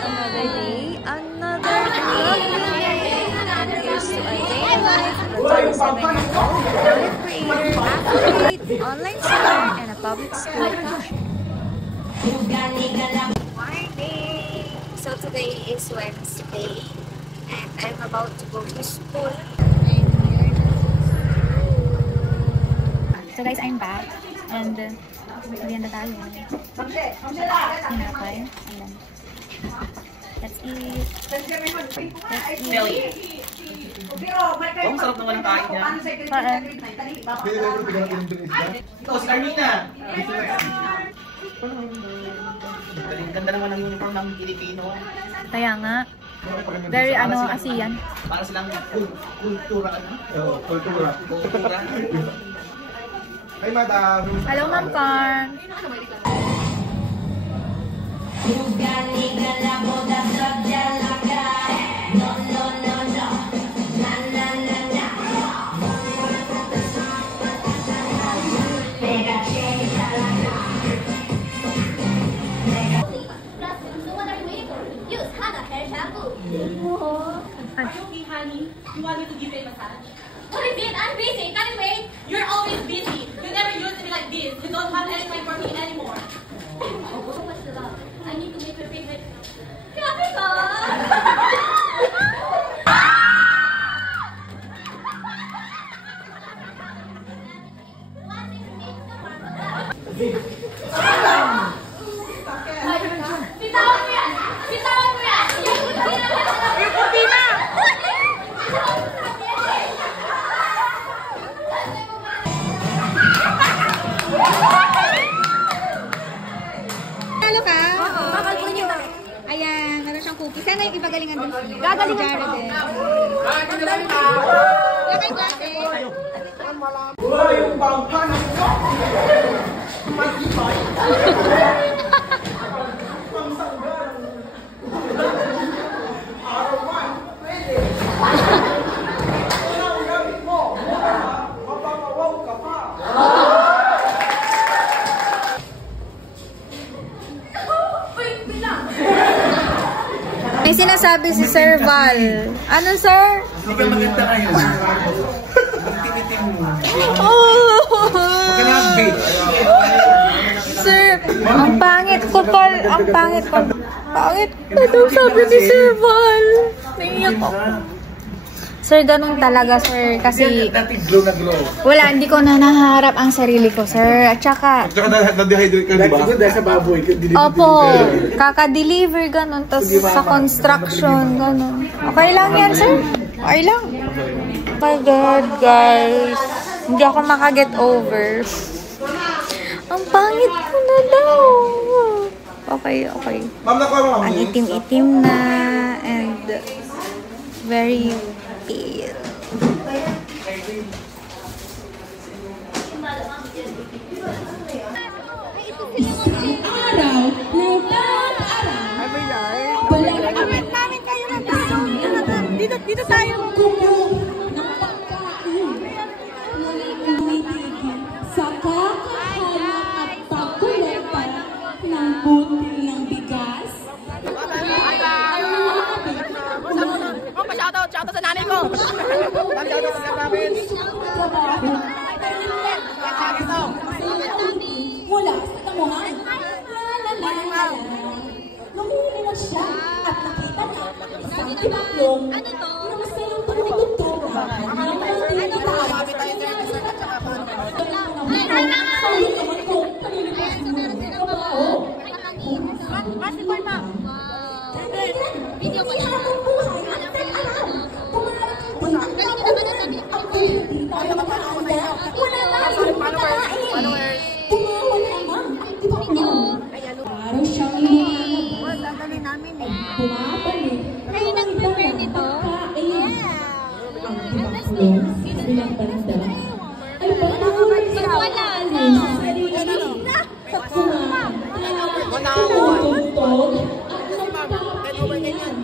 Another day, another lovely day. And here's to a day in life of a 27-year-old content creator, athlete, online seller, and a public school teacher. Morning! So today is Wednesday, and I'm about to go to school. So guys, I'm back, and merienda tayo. Sinapay. Ayan. Let's eat. Ang sarap naman ang kain niya. Paan? Ikaw, si Carmina. Ganda naman ang uniform ng Pilipino. Kaya nga. Very ASEAN. Para silang kultura. Kultura. Kultura. Hi, madam. Hello, Ma'am Carn. Okay, honey. You want me to give you a massage? What is it? I'm busy. Can you wait? You're always busy. You never used to be like this. You don't have any time for me anymore. So much love. I need to make your favorite. Bitawan mo yan! Bitawan mo yan! Yung puti na! Talo ka? Oo. Bakalbo niyo. Ayan, meron siyang cookie. Sana yung ibagalingan doon siya. Gagalingan si Jared eh. Lakay klase. Uy, yung bangka na ito. Matibay. Pangsanggan. Arawan. Pwede. Wala ang gamit mo. Mapapawaw ka pa. May sinasabi si Sir Val. Ano, sir? Hindi ka maganda ngayon. Magtipitin mo. Sir, ang pangit ko pal. Ang pangit ko. Pangit ko daw sabi ni Sir Val. Naiyak ako. Sir, ganun talaga, sir. Kasi Dati glow na glow. wala, hindi ko na naharap ang sarili ko, sir. At saka, na-dehydrate ka, di ba? Dahil sa baboy. opo, kaka-deliver, ganun. Tapos sa construction, ganun. Okay lang yan, sir. Okay lang. Oh my God, guys. Hindi ako makaget over. Ang pangit ko na daw. Okay, okay. Ma'am, nakuha mo. Ang itim-itim na and very pale. Araw ng pag-araw. Comment namin kayo ng tao. Dito tayo. Ng pagkain. Ngunit tumitigil sa kakahanap at pagkolekta ng butil ng bigas. Shoutout sa nanay ko. Mula sa tamuhan. Lumili na siya at nakita niya isang timaklong na masayang tumutugtog ang kanyang tinitawag. Sabi naman kung panilipas mo ng trabaho. Video ko yan. Araw siyang Dadali namin eh. bumabalik. Kayo nag-prepare nito? Ang timaklong sa ilang banda ay patuloy sa pag-aalis sa sarili at tumutugtog at nagpapahingan.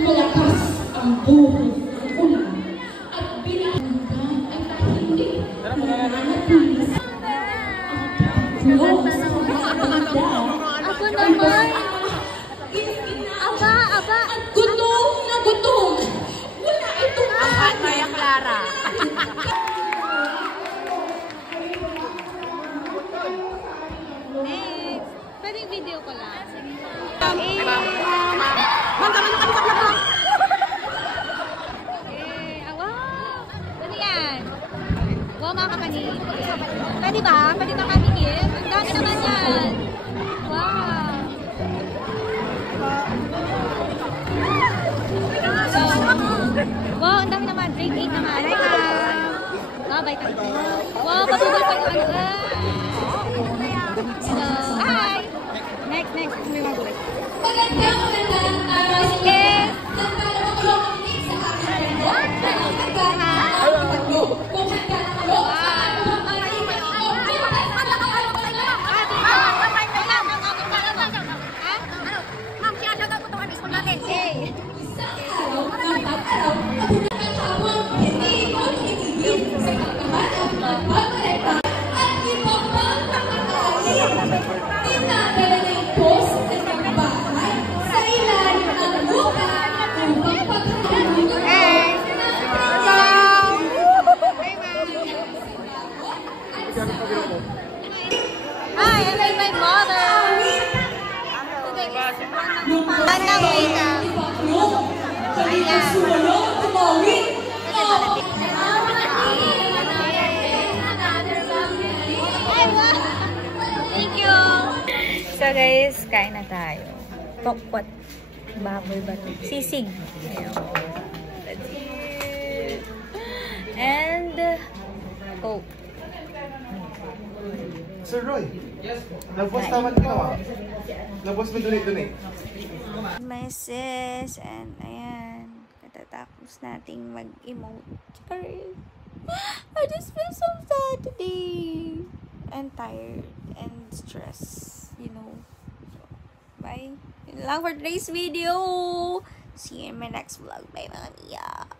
Malakas ang buhos ng ulan at binahanggan ay tahimik na nananatilis ang timaklong sa pag-aalis. Ako naman. video ko lang. Wow! Ano yan? Wow, mga kapatid. Pwede ba? Pwede ba kami gift? Ang dami naman yan. Wow! So, wow, ang dami naman. Grade 8 naman. Hi, ma'am. Wow, vitamin. Wow, papagod pa yung ano. So, hi! Next. May magulat. Yes! Hi, I made my mother. Manang Wika. Thank you. So guys, kain na tayo. Pokpot. Baboy ba ito? Sisig. That's it. And Coke. Sir Roy, labos naman ginawa. Labos mo donate. My sis, and ayan, katatapos nating mag-emote. Sorry. I just feel so sad today. And tired and stressed, you know. So, bye. Yun lang for today's video. See you in my next vlog. Bye, mga Mia.